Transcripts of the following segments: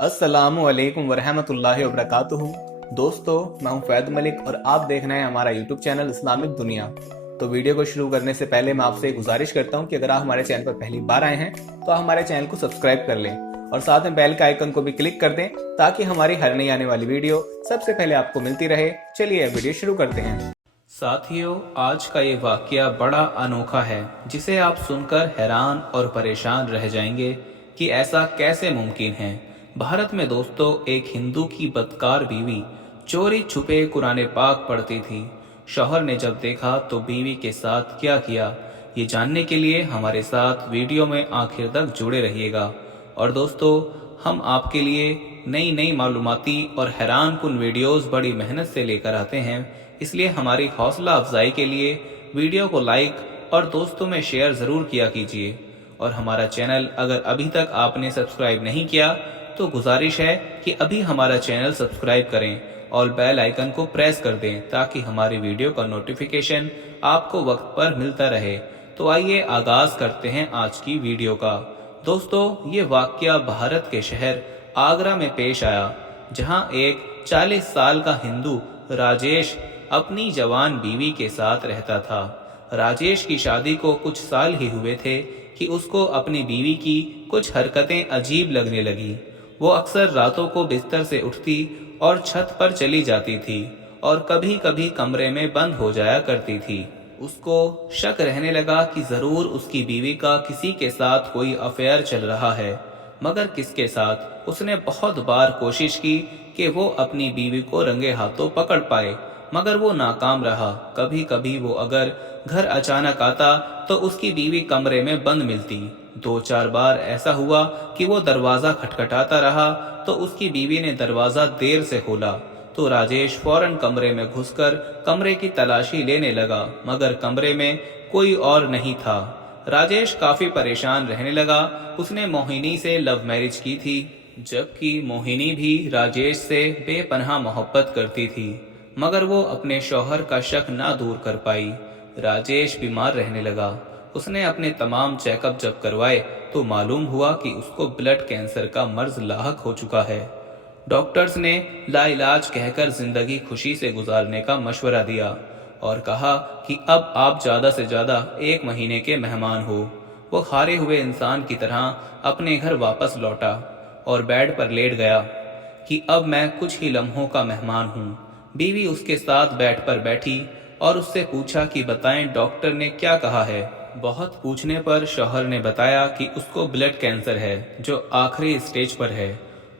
अस्सलामुअलैकुम वरहमतुल्लाहि वबरकातुहू। दोस्तों, मैं हूं फैद मलिक और आप देख रहे हैं हमारा यूट्यूब चैनल इस्लामिक दुनिया। तो वीडियो को शुरू करने से पहले मैं आपसे एक गुजारिश करता हूं कि अगर आप हमारे चैनल पर पहली बार आए हैं तो आप हमारे चैनल को सब्सक्राइब कर लें और साथ में बेल के आइकन को भी क्लिक कर दें ताकि हमारी हर नई आने वाली वीडियो सबसे पहले आपको मिलती रहे। चलिए वीडियो शुरू करते हैं। साथियों, आज का ये वाकया बड़ा अनोखा है जिसे आप सुनकर हैरान और परेशान रह जाएंगे कि ऐसा कैसे मुमकिन है। भारत में दोस्तों, एक हिंदू की बदकार बीवी चोरी छुपे कुरान पाक पढ़ती थी। शौहर ने जब देखा तो बीवी के साथ क्या किया, ये जानने के लिए हमारे साथ वीडियो में आखिर तक जुड़े रहिएगा। और दोस्तों, हम आपके लिए नई नई मालूमाती और हैरान कुन वीडियोस बड़ी मेहनत से लेकर आते हैं, इसलिए हमारी हौसला अफजाई के लिए वीडियो को लाइक और दोस्तों में शेयर ज़रूर किया कीजिए। और हमारा चैनल अगर अभी तक आपने सब्सक्राइब नहीं किया तो गुजारिश है कि अभी हमारा चैनल सब्सक्राइब करें और बेल आइकन को प्रेस कर दें ताकि हमारी वीडियो का नोटिफिकेशन आपको वक्त पर मिलता रहे। तो आइए आगाज करते हैं आज की वीडियो का। दोस्तों, ये वाकया भारत के शहर आगरा में पेश आया, जहां एक 40 साल का हिंदू राजेश अपनी जवान बीवी के साथ रहता था। राजेश की शादी को कुछ साल ही हुए थे कि उसको अपनी बीवी की कुछ हरकतें अजीब लगने लगी। वो अक्सर रातों को बिस्तर से उठती और छत पर चली जाती थी और कभी कभी कमरे में बंद हो जाया करती थी। उसको शक रहने लगा कि जरूर उसकी बीवी का किसी के साथ कोई अफेयर चल रहा है, मगर किसके साथ। उसने बहुत बार कोशिश की कि वो अपनी बीवी को रंगे हाथों पकड़ पाए, मगर वो नाकाम रहा। कभी कभी वो अगर घर अचानक आता तो उसकी बीवी कमरे में बंद मिलती। 2-4 बार ऐसा हुआ कि वो दरवाजा खटखटाता रहा तो उसकी बीवी ने दरवाजा देर से खोला तो राजेश फौरन कमरे में घुसकर कमरे की तलाशी लेने लगा, मगर कमरे में कोई और नहीं था। राजेश काफी परेशान रहने लगा। उसने मोहिनी से लव मैरिज की थी, जबकि मोहिनी भी राजेश से बेपनाह मोहब्बत करती थी, मगर वो अपने शौहर का शक ना दूर कर पाई। राजेश बीमार रहने लगा। उसने अपने तमाम चेकअप जब करवाए तो मालूम हुआ कि उसको ब्लड कैंसर का मर्ज लाहक हो चुका है। डॉक्टर्स ने लाइलाज कहकर जिंदगी खुशी से गुजारने का मशवरा दिया और कहा कि अब आप ज्यादा से ज्यादा 1 महीने के मेहमान हो। वो हारे हुए इंसान की तरह अपने घर वापस लौटा और बेड पर लेट गया कि अब मैं कुछ ही लम्हों का मेहमान हूँ। बीवी उसके साथ बेड पर बैठी और उससे पूछा कि बताएं डॉक्टर ने क्या कहा है। बहुत पूछने पर शौहर ने बताया कि उसको ब्लड कैंसर है जो आखिरी स्टेज पर है।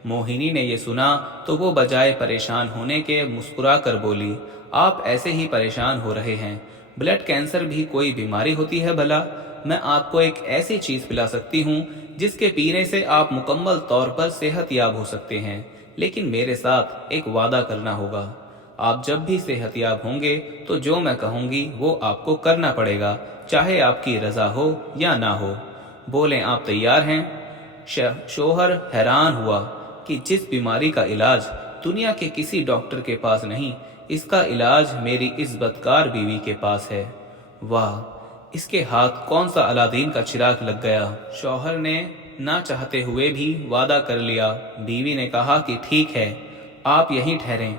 मोहिनी ने ये सुना तो वो बजाय परेशान होने के मुस्कुरा कर बोली, आप ऐसे ही परेशान हो रहे हैं, ब्लड कैंसर भी कोई बीमारी होती है भला? मैं आपको एक ऐसी चीज पिला सकती हूँ जिसके पीने से आप मुकम्मल तौर पर सेहतयाब हो सकते हैं, लेकिन मेरे साथ एक वादा करना होगा। आप जब भी सेहतयाब होंगे तो जो मैं कहूँगी वो आपको करना पड़ेगा, चाहे आपकी रजा हो या ना हो। बोलें, आप तैयार हैं? शौहर हैरान हुआ कि जिस बीमारी का इलाज दुनिया के किसी डॉक्टर के पास नहीं, इसका इलाज मेरी इस बदकार बीवी के पास है। वाह, इसके हाथ कौन सा अलादीन का चिराग लग गया। शौहर ने ना चाहते हुए भी वादा कर लिया। बीवी ने कहा कि ठीक है, आप यहीं ठहरें,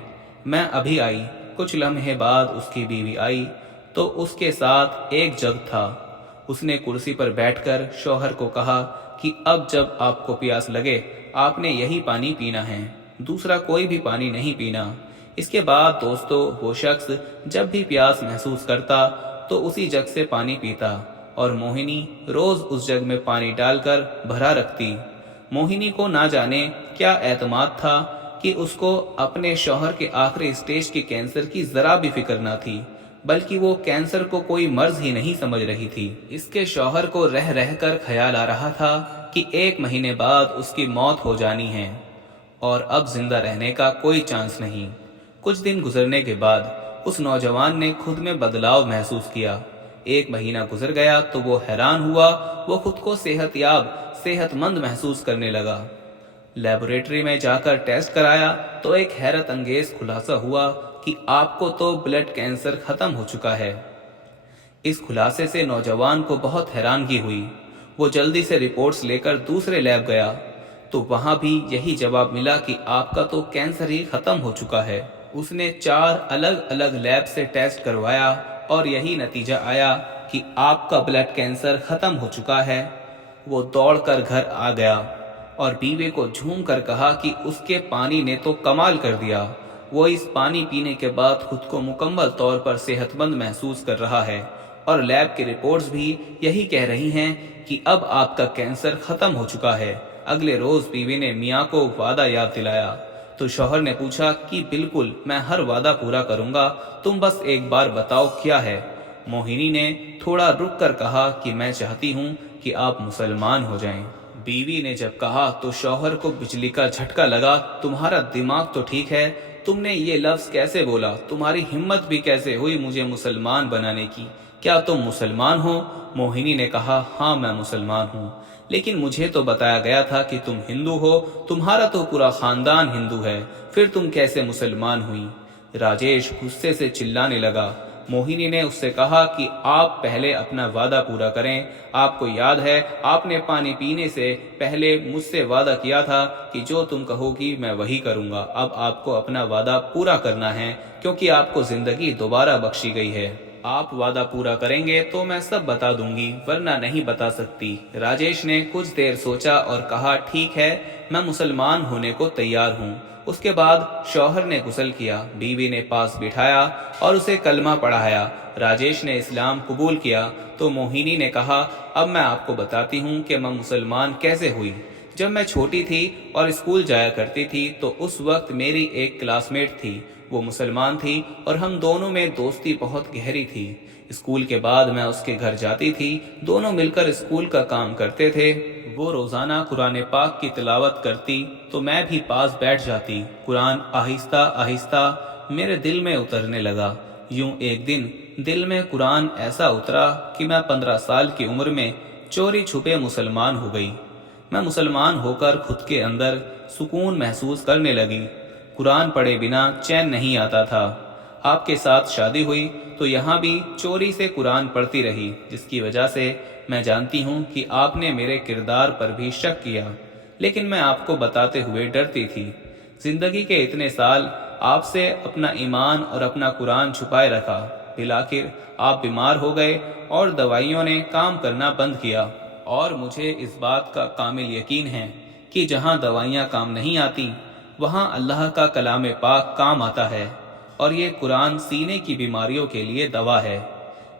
मैं अभी आई। कुछ लम्हे बाद उसकी बीवी आई तो उसके साथ एक जग था। उसने कुर्सी पर बैठकर शौहर को कहा कि अब जब आपको प्यास लगे आपने यही पानी पीना है, दूसरा कोई भी पानी नहीं पीना। इसके बाद दोस्तों, वो शख्स जब भी प्यास महसूस करता तो उसी जग से पानी पीता और मोहिनी रोज उस जग में पानी डालकर भरा रखती। मोहिनी को ना जाने क्या एतमाद था कि उसको अपने शौहर के आखिरी स्टेज के कैंसर की जरा भी फिक्र ना थी, बल्कि वो कैंसर को कोई मर्ज ही नहीं समझ रही थी। इसके शौहर को रह रहकर ख्याल आ रहा था कि 1 महीने बाद उसकी मौत हो जानी है और अब जिंदा रहने का कोई चांस नहीं। कुछ दिन गुजरने के बाद उस नौजवान ने खुद में बदलाव महसूस किया। 1 महीना गुजर गया तो वो हैरान हुआ। वो खुद को सेहतमंद महसूस करने लगा। लेबोरेटरी में जाकर टेस्ट कराया तो एक हैरत अंगेज खुलासा हुआ कि आपको तो ब्लड कैंसर खत्म हो चुका है। इस खुलासे से नौजवान को बहुत हैरानगी हुई। वो जल्दी से रिपोर्ट्स लेकर दूसरे लैब गया। तो वहाँ भी यही जवाब मिला कि आपका तो कैंसर ही ख़त्म हो चुका है। उसने 4 अलग अलग लैब से टेस्ट करवाया और यही नतीजा आया कि आपका ब्लड कैंसर ख़त्म हो चुका है। वो दौड़कर घर आ गया और बीवी को झूम कर कहा कि उसके पानी ने तो कमाल कर दिया। वो इस पानी पीने के बाद खुद को मुकम्मल तौर पर सेहतमंद महसूस कर रहा है और लैब की रिपोर्ट्स भी यही कह रही हैं कि अब आपका कैंसर ख़त्म हो चुका है। अगले रोज़ बीवी ने मियाँ को वादा याद दिलाया तो शौहर ने पूछा कि बिल्कुल, मैं हर वादा पूरा करूँगा, तुम बस एक बार बताओ क्या है। मोहिनी ने थोड़ा रुक कर कहा कि मैं चाहती हूँ कि आप मुसलमान हो जाएं। बीवी ने जब कहा तो शौहर को बिजली का झटका लगा। तुम्हारा दिमाग तो ठीक है, तुमने ये लफ्ज़ कैसे बोला? तुम्हारी हिम्मत भी कैसे हुई मुझे मुसलमान बनाने की? क्या तुम मुसलमान हो? मोहिनी ने कहा, हाँ मैं मुसलमान हूँ, लेकिन मुझे तो बताया गया था कि तुम हिंदू हो, तुम्हारा तो पूरा खानदान हिंदू है, फिर तुम कैसे मुसलमान हुई? राजेश गुस्से से चिल्लाने लगा। मोहिनी ने उससे कहा कि आप पहले अपना वादा पूरा करें। आपको याद है आपने पानी पीने से पहले मुझसे वादा किया था कि जो तुम कहोगी मैं वही करूँगा। अब आपको अपना वादा पूरा करना है क्योंकि आपको ज़िंदगी दोबारा बख्शी गई है। आप वादा पूरा करेंगे तो मैं सब बता दूंगी, वरना नहीं बता सकती। राजेश ने कुछ देर सोचा और कहा, ठीक है, मैं मुसलमान होने को तैयार हूँ। उसके बाद शौहर ने गुस्ल किया, बीवी ने पास बिठाया और उसे कलमा पढ़ाया। राजेश ने इस्लाम कबूल किया तो मोहिनी ने कहा, अब मैं आपको बताती हूँ कि मैं मुसलमान कैसे हुई। जब मैं छोटी थी और स्कूल जाया करती थी तो उस वक्त मेरी एक क्लासमेट थी, वो मुसलमान थी और हम दोनों में दोस्ती बहुत गहरी थी। स्कूल के बाद मैं उसके घर जाती थी, दोनों मिलकर स्कूल का काम करते थे। वो रोज़ाना कुरान पाक की तिलावत करती तो मैं भी पास बैठ जाती। कुरान आहिस्ता आहिस्ता मेरे दिल में उतरने लगा। यूं एक दिन दिल में कुरान ऐसा उतरा कि मैं 15 साल की उम्र में चोरी छुपे मुसलमान हो गई। मैं मुसलमान होकर खुद के अंदर सुकून महसूस करने लगी। कुरान पढ़े बिना चैन नहीं आता था। आपके साथ शादी हुई तो यहाँ भी चोरी से कुरान पढ़ती रही, जिसकी वजह से मैं जानती हूँ कि आपने मेरे किरदार पर भी शक किया, लेकिन मैं आपको बताते हुए डरती थी। जिंदगी के इतने साल आपसे अपना ईमान और अपना कुरान छुपाए रखा, फिर आखिर आप बीमार हो गए और दवाइयों ने काम करना बंद किया। और मुझे इस बात का कामिल यकीन है कि जहाँ दवाइयाँ काम नहीं आती वहाँ अल्लाह का कलाम पाक काम आता है, और ये कुरान सीने की बीमारियों के लिए दवा है।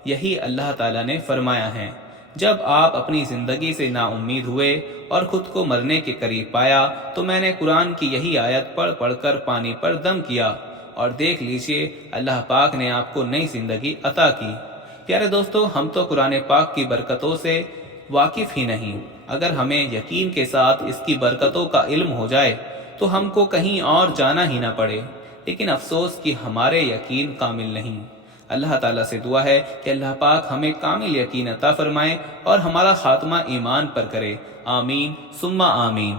यही अल्लाह ताला ने फरमाया है। जब आप अपनी ज़िंदगी से नाउम्मीद हुए और ख़ुद को मरने के करीब पाया तो मैंने कुरान की यही आयत पढ़ पढ़ कर पानी पर दम किया, और देख लीजिए अल्लाह पाक ने आपको नई ज़िंदगी अता की। प्यारे दोस्तों, हम तो कुरान पाक की बरकतों से वाकिफ़ ही नहीं। अगर हमें यकीन के साथ इसकी बरकतों का इल्म हो जाए तो हमको कहीं और जाना ही ना पड़े, लेकिन अफसोस कि हमारे यकीन कामिल नहीं। अल्लाह ताला से दुआ है कि अल्लाह पाक हमें कामिल यकीन अता फरमाए और हमारा खात्मा ईमान पर करे। आमीन सुम्मा आमीन।